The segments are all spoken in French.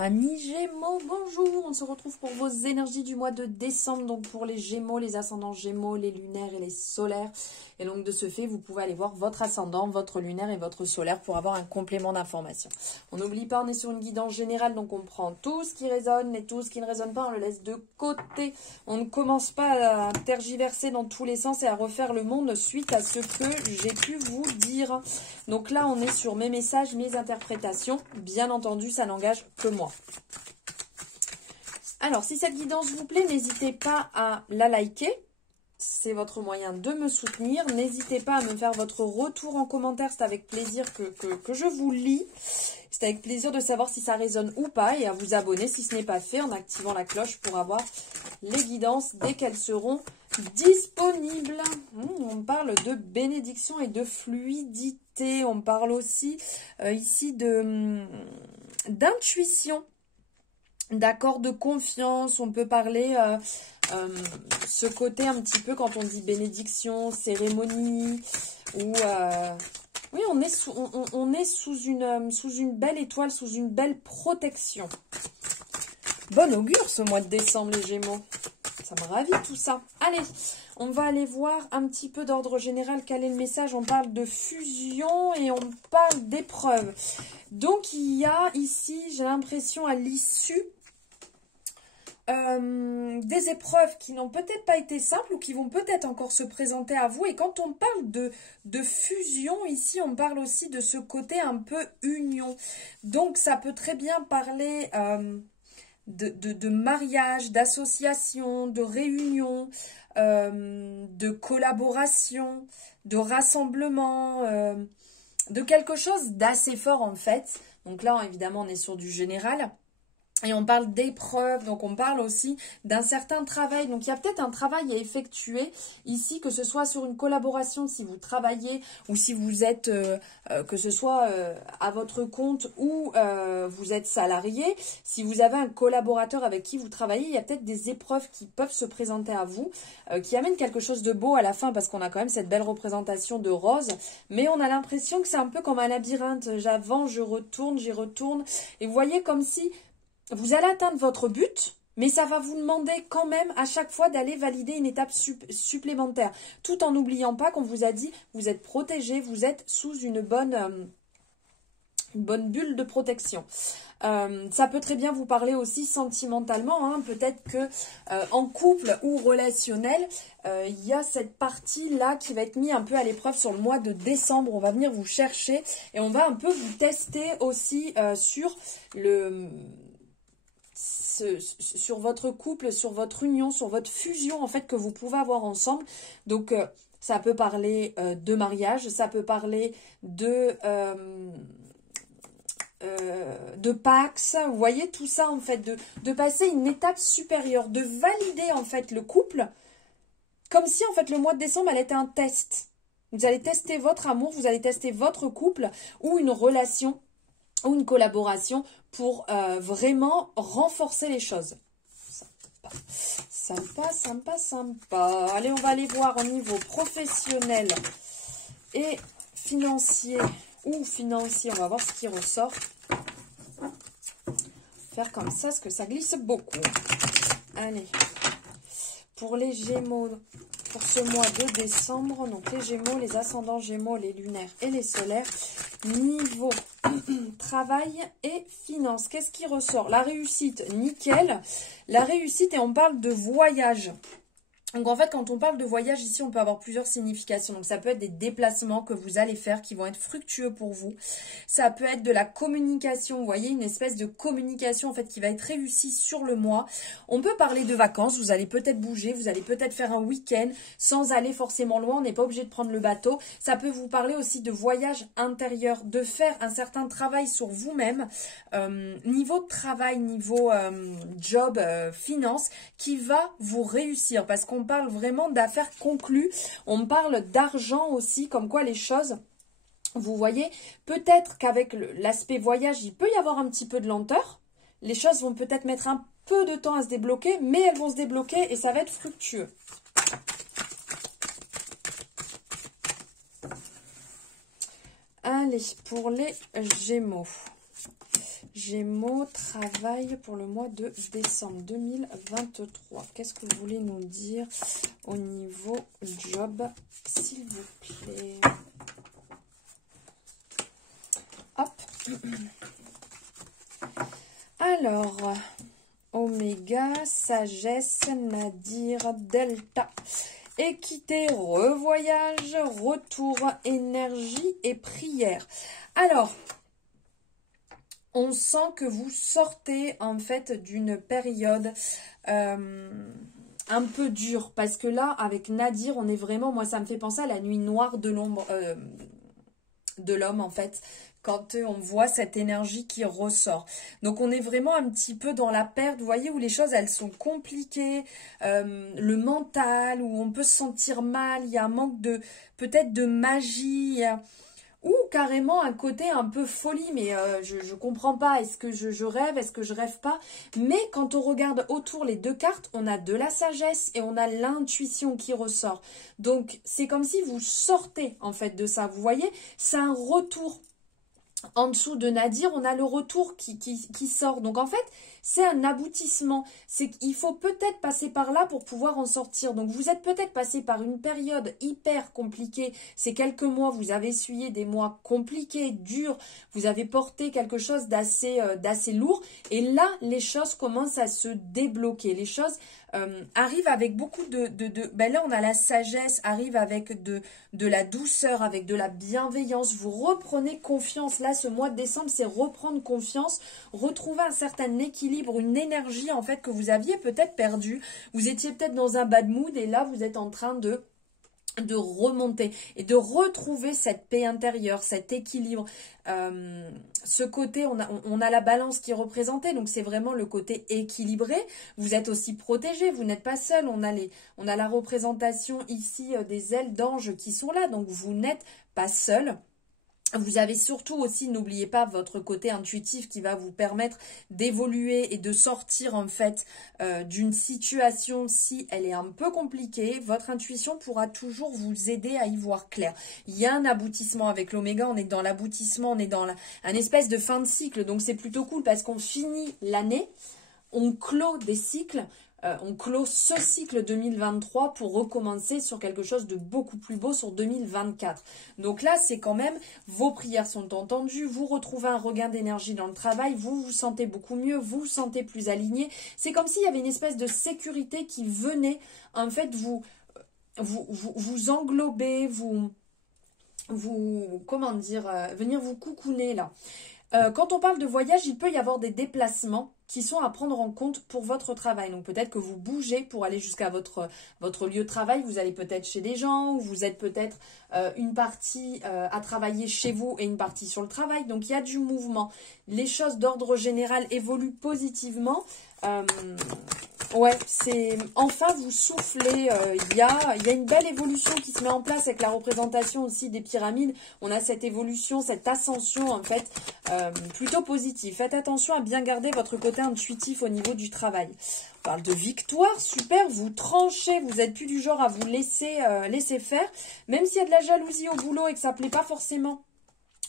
Amis Gémeaux, bonjour, on se retrouve pour vos énergies du mois de décembre, donc pour les Gémeaux, les ascendants Gémeaux, les lunaires et les solaires. Et donc de ce fait, vous pouvez aller voir votre ascendant, votre lunaire et votre solaire pour avoir un complément d'information. On n'oublie pas, on est sur une guidance générale, donc on prend tout ce qui résonne et tout ce qui ne résonne pas, on le laisse de côté. On ne commence pas à tergiverser dans tous les sens et à refaire le monde suite à ce que j'ai pu vous dire. Donc là, on est sur mes messages, mes interprétations. Bien entendu, ça n'engage que moi. Alors, si cette guidance vous plaît, n'hésitez pas à la liker. C'est votre moyen de me soutenir. N'hésitez pas à me faire votre retour en commentaire. C'est avec plaisir que je vous lis. C'est avec plaisir de savoir si ça résonne ou pas. Et à vous abonner si ce n'est pas fait en activant la cloche pour avoir les guidances dès qu'elles seront disponibles. On parle de bénédiction et de fluidité. On parle aussi ici d'intuition. D'accord, de confiance, on peut parler ce côté un petit peu quand on dit bénédiction, cérémonie, ou oui, on est sous une belle étoile, sous une belle protection. Bon augure ce mois de décembre les Gémeaux, ça me ravit tout ça. Allez, on va aller voir un petit peu d'ordre général quel est le message. On parle de fusion et on parle d'épreuve. Donc il y a ici, j'ai l'impression à l'issue, des épreuves qui n'ont peut-être pas été simples ou qui vont peut-être encore se présenter à vous. Et quand on parle de fusion, ici, on parle aussi de ce côté un peu union. Donc, ça peut très bien parler de mariage, d'association, de réunion, de collaboration, de rassemblement, de quelque chose d'assez fort en fait. Donc là, évidemment, on est sur du général. Et on parle d'épreuves, donc on parle aussi d'un certain travail. Donc il y a peut-être un travail à effectuer ici, que ce soit sur une collaboration si vous travaillez ou si vous êtes, que ce soit à votre compte ou vous êtes salarié. Si vous avez un collaborateur avec qui vous travaillez, il y a peut-être des épreuves qui peuvent se présenter à vous, qui amènent quelque chose de beau à la fin parce qu'on a quand même cette belle représentation de rose. Mais on a l'impression que c'est un peu comme un labyrinthe. J'avance, je retourne, j'y retourne. Et vous voyez comme si vous allez atteindre votre but, mais ça va vous demander quand même à chaque fois d'aller valider une étape supplémentaire. Tout en n'oubliant pas qu'on vous a dit, vous êtes protégé, vous êtes sous une bonne bulle de protection. Ça peut très bien vous parler aussi sentimentalement. Hein. Peut-être que en couple ou relationnel, il y a cette partie-là qui va être mise un peu à l'épreuve sur le mois de décembre. On va venir vous chercher et on va un peu vous tester aussi sur votre couple, sur votre union, sur votre fusion en fait que vous pouvez avoir ensemble. Donc ça peut parler de mariage, ça peut parler de Pax, vous voyez tout ça en fait, de passer une étape supérieure, de valider en fait le couple, comme si en fait le mois de décembre elle était un test. Vous allez tester votre amour, vous allez tester votre couple ou une relation ou une collaboration pour vraiment renforcer les choses. Sympa, sympa, sympa. Allez, on va aller voir au niveau professionnel et financier ou financier. On va voir ce qui ressort. Faire comme ça, parce que ça glisse beaucoup. Allez, pour les Gémeaux, pour ce mois de décembre, donc les Gémeaux, les ascendants Gémeaux, les lunaires et les solaires, niveau travail et finances. Qu'est-ce qui ressort? La réussite, nickel. La réussite, et on parle de voyage. Donc en fait, quand on parle de voyage ici, on peut avoir plusieurs significations. Donc ça peut être des déplacements que vous allez faire qui vont être fructueux pour vous. Ça peut être de la communication, vous voyez, une espèce de communication en fait qui va être réussie sur le mois. On peut parler de vacances, vous allez peut-être bouger, vous allez peut-être faire un week-end sans aller forcément loin, on n'est pas obligé de prendre le bateau. Ça peut vous parler aussi de voyage intérieur, de faire un certain travail sur vous-même, niveau travail, niveau job, finance, qui va vous réussir parce qu'on parle vraiment d'affaires conclues. On parle d'argent aussi, comme quoi les choses, vous voyez, peut-être qu'avec l'aspect voyage, il peut y avoir un petit peu de lenteur. Les choses vont peut-être mettre un peu de temps à se débloquer, mais elles vont se débloquer et ça va être fructueux. Allez, pour les Gémeaux. Gémeaux, travail pour le mois de décembre 2023. Qu'est-ce que vous voulez nous dire au niveau job, s'il vous plaît? Hop. Alors, Oméga, Sagesse, Nadir, Delta, Équité, Revoyage, Retour, Énergie et Prière. Alors, on sent que vous sortez en fait d'une période un peu dure. Parce que là, avec Nadir, on est vraiment... Moi, ça me fait penser à la nuit noire de l'ombre de l'homme en fait. Quand on voit cette énergie qui ressort. Donc, on est vraiment un petit peu dans la perte, vous voyez, où les choses, elles sont compliquées. Le mental, où on peut se sentir mal. Il y a un manque de, peut-être de magie. Ou carrément un côté un peu folie, mais je comprends pas, est-ce que je rêve, est-ce que je rêve pas? Mais quand on regarde autour les deux cartes, on a de la sagesse et on a l'intuition qui ressort. Donc c'est comme si vous sortez en fait de ça, vous voyez, c'est un retour. En dessous de Nadir, on a le retour qui sort. Donc en fait, c'est un aboutissement. C'est qu'il faut peut-être passer par là pour pouvoir en sortir. Donc vous êtes peut-être passé par une période hyper compliquée. Ces quelques mois, vous avez essuyé des mois compliqués, durs. Vous avez porté quelque chose d'assez lourd. Et là, les choses commencent à se débloquer. Les choses arrivent avec beaucoup ben là, on a la sagesse, arrive avec de la douceur, avec de la bienveillance. Vous reprenez confiance. Là, ce mois de décembre, c'est reprendre confiance, retrouver un certain équilibre, une énergie en fait que vous aviez peut-être perdue. Vous étiez peut-être dans un bad mood et là, vous êtes en train de remonter et de retrouver cette paix intérieure, cet équilibre. Ce côté, on a la balance qui est représentée, donc c'est vraiment le côté équilibré. Vous êtes aussi protégé, vous n'êtes pas seul. On a la représentation ici des ailes d'ange qui sont là, donc vous n'êtes pas seul. Vous avez surtout aussi, n'oubliez pas, votre côté intuitif qui va vous permettre d'évoluer et de sortir en fait d'une situation si elle est un peu compliquée. Votre intuition pourra toujours vous aider à y voir clair. Il y a un aboutissement avec l'oméga, on est dans l'aboutissement, on est dans un espèce de fin de cycle. Donc c'est plutôt cool parce qu'on finit l'année, on clôt des cycles. On clôt ce cycle 2023 pour recommencer sur quelque chose de beaucoup plus beau sur 2024. Donc là, c'est quand même, vos prières sont entendues, vous retrouvez un regain d'énergie dans le travail, vous vous sentez beaucoup mieux, vous vous sentez plus aligné. C'est comme s'il y avait une espèce de sécurité qui venait, en fait, vous englober, comment dire, venir vous coucouner là. Quand on parle de voyage, il peut y avoir des déplacements qui sont à prendre en compte pour votre travail. Donc peut-être que vous bougez pour aller jusqu'à votre lieu de travail. Vous allez peut-être chez des gens ou vous êtes peut-être une partie à travailler chez vous et une partie sur le travail. Donc il y a du mouvement. Les choses d'ordre général évoluent positivement. Ouais, c'est enfin vous soufflez, il y a une belle évolution qui se met en place avec la représentation aussi des pyramides. On a cette évolution, cette ascension en fait plutôt positive. Faites attention à bien garder votre côté intuitif au niveau du travail. On parle de victoire, super, vous tranchez, vous êtes plus du genre à vous laisser faire, même s'il y a de la jalousie au boulot et que ça plaît pas forcément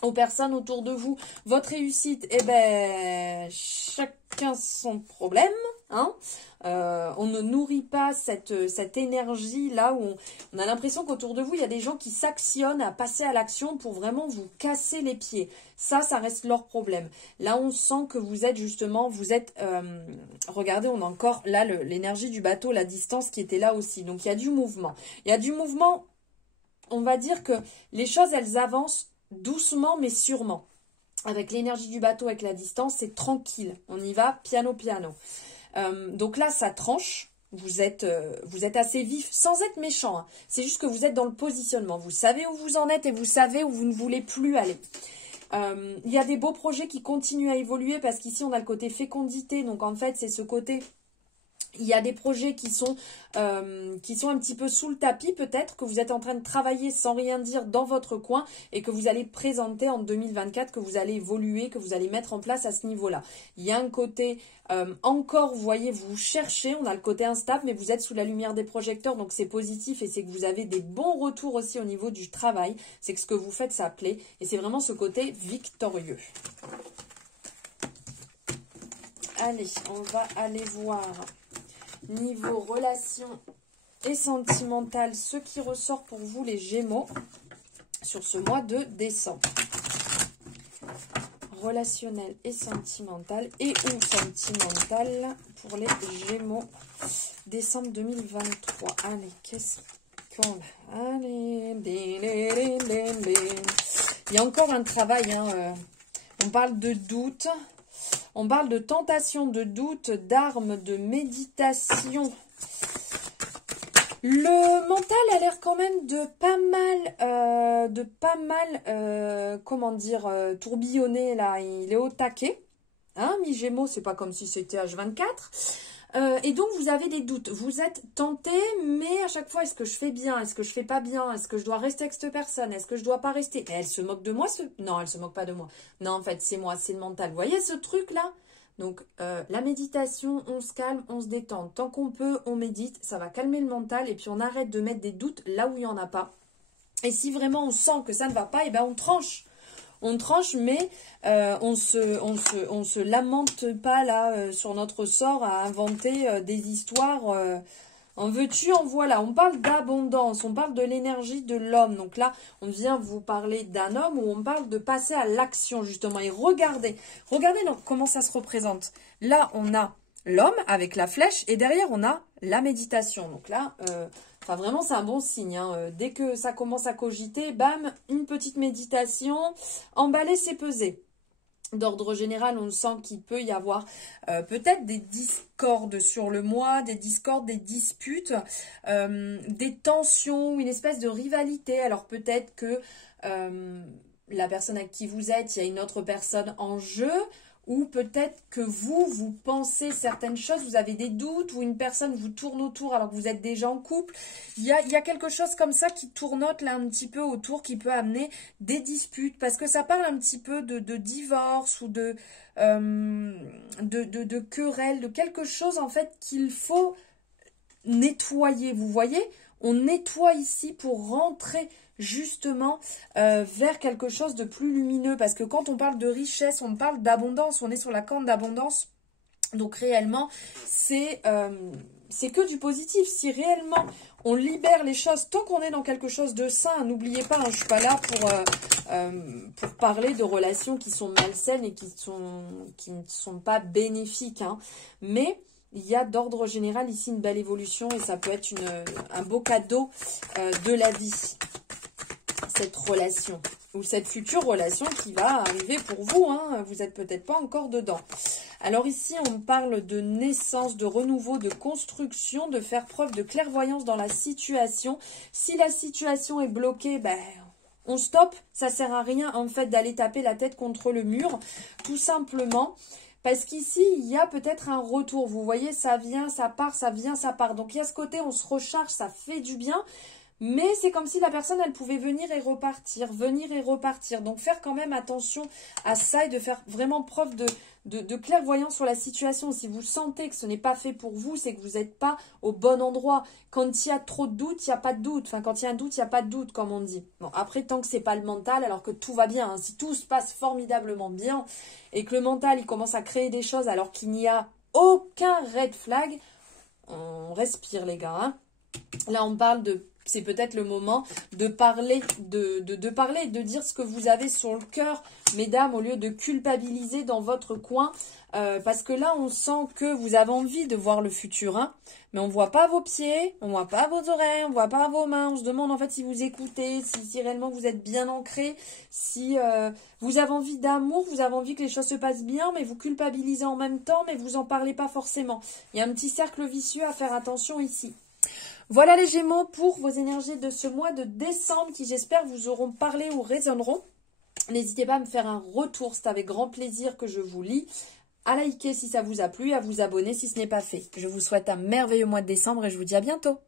aux personnes autour de vous, votre réussite, eh ben, chacun son problème, hein. On ne nourrit pas cette énergie-là où on a l'impression qu'autour de vous, il y a des gens qui s'actionnent à passer à l'action pour vraiment vous casser les pieds. Ça reste leur problème. Là, on sent que vous êtes justement, regardez, on a encore là l'énergie du bateau, la distance qui était là aussi. Donc, il y a du mouvement. Il y a du mouvement, on va dire que les choses, elles avancent doucement mais sûrement. Avec l'énergie du bateau, avec la distance, c'est tranquille. On y va piano piano. Donc là, ça tranche. Vous êtes assez vif, sans être méchant. Hein. C'est juste que vous êtes dans le positionnement. Vous savez où vous en êtes et vous savez où vous ne voulez plus aller. Il y a des beaux projets qui continuent à évoluer parce qu'ici, on a le côté fécondité. Donc en fait, c'est ce côté... Il y a des projets qui sont un petit peu sous le tapis, peut-être que vous êtes en train de travailler sans rien dire dans votre coin et que vous allez présenter en 2024, que vous allez évoluer, que vous allez mettre en place à ce niveau-là. Il y a un côté encore, vous voyez, vous cherchez, on a le côté instable, mais vous êtes sous la lumière des projecteurs, donc c'est positif et c'est que vous avez des bons retours aussi au niveau du travail. C'est que ce que vous faites, ça plaît et c'est vraiment ce côté victorieux. Allez, on va aller voir niveau relations et sentimentales, ce qui ressort pour vous les Gémeaux sur ce mois de décembre. Relationnel et sentimental et ou sentimental pour les Gémeaux décembre 2023. Allez, qu'est-ce qu'on a? Allez, il y a encore un travail, hein, on parle de doute, on parle de tentation, de doute, d'armes, de méditation. Le mental a l'air quand même de pas mal, comment dire, tourbillonner là. Il est au taquet. Hein, mi-Gémeaux, c'est pas comme si c'était H24. Et donc, vous avez des doutes. Vous êtes tenté, mais à chaque fois, est-ce que je fais bien? Est-ce que je fais pas bien? Est-ce que je dois rester avec cette personne? Est-ce que je dois pas rester? Mais elle se moque de moi? Non, elle se moque pas de moi. Non, en fait, c'est moi, c'est le mental. Vous voyez ce truc-là? Donc, la méditation, on se calme, on se détend. Tant qu'on peut, on médite. Ça va calmer le mental. Et puis, on arrête de mettre des doutes là où il n'y en a pas. Et si vraiment on sent que ça ne va pas, eh ben on tranche. On tranche, mais on se lamente pas là sur notre sort à inventer des histoires. En veux-tu, en voilà. On parle d'abondance, on parle de l'énergie de l'homme. Donc là, on vient vous parler d'un homme où on parle de passer à l'action, justement. Et regardez donc comment ça se représente. Là, on a l'homme avec la flèche et derrière, on a la méditation. Donc là, enfin vraiment, c'est un bon signe. Hein. Dès que ça commence à cogiter, bam, une petite méditation. Emballer, c'est peser. D'ordre général, on sent qu'il peut y avoir peut-être des discordes sur le mois, des discordes, des disputes, des tensions, une espèce de rivalité. Alors peut-être que la personne avec qui vous êtes, il y a une autre personne en jeu, ou peut-être que vous pensez certaines choses, vous avez des doutes, ou une personne vous tourne autour alors que vous êtes déjà en couple. Il y a quelque chose comme ça qui tournote là un petit peu autour, qui peut amener des disputes, parce que ça parle un petit peu de divorce ou de querelle, de quelque chose en fait qu'il faut nettoyer. Vous voyez, on nettoie ici pour rentrer justement vers quelque chose de plus lumineux, parce que quand on parle de richesse, on parle d'abondance, on est sur la corne d'abondance, donc réellement c'est que du positif. Si réellement on libère les choses, tant qu'on est dans quelque chose de sain, n'oubliez pas, hein, je ne suis pas là pour parler de relations qui sont malsaines et qui ne sont pas bénéfiques, hein, mais il y a d'ordre général ici une belle évolution et ça peut être un beau cadeau de la vie, cette relation ou cette future relation qui va arriver pour vous. Hein, vous n'êtes peut-être pas encore dedans. Alors ici, on parle de naissance, de renouveau, de construction, de faire preuve de clairvoyance dans la situation. Si la situation est bloquée, ben, on stoppe. Ça sert à rien en fait d'aller taper la tête contre le mur, tout simplement. Parce qu'ici, il y a peut-être un retour. Vous voyez, ça vient, ça part, ça vient, ça part. Donc, il y a ce côté, on se recharge, ça fait du bien. Mais c'est comme si la personne, elle pouvait venir et repartir, venir et repartir. Donc, faire quand même attention à ça et de faire vraiment preuve de clairvoyance sur la situation. Si vous sentez que ce n'est pas fait pour vous, c'est que vous n'êtes pas au bon endroit. Quand il y a trop de doutes, il n'y a pas de doute. Enfin, quand il y a un doute, il n'y a pas de doute, comme on dit. Bon, après, tant que c'est pas le mental, alors que tout va bien, hein, si tout se passe formidablement bien et que le mental, il commence à créer des choses alors qu'il n'y a aucun red flag, on respire, les gars. Hein. Là, on parle de... C'est peut-être le moment de parler, de dire ce que vous avez sur le cœur, mesdames, au lieu de culpabiliser dans votre coin. Parce que là, on sent que vous avez envie de voir le futur. Hein, mais on ne voit pas vos pieds, on ne voit pas vos oreilles, on ne voit pas vos mains. On se demande en fait si vous écoutez, si réellement vous êtes bien ancré, si vous avez envie d'amour, vous avez envie que les choses se passent bien, mais vous culpabilisez en même temps, mais vous n'en parlez pas forcément. Il y a un petit cercle vicieux à faire attention ici. Voilà les Gémeaux pour vos énergies de ce mois de décembre qui, j'espère, vous auront parlé ou résonneront. N'hésitez pas à me faire un retour, c'est avec grand plaisir que je vous lis. À liker si ça vous a plu, à vous abonner si ce n'est pas fait. Je vous souhaite un merveilleux mois de décembre et je vous dis à bientôt.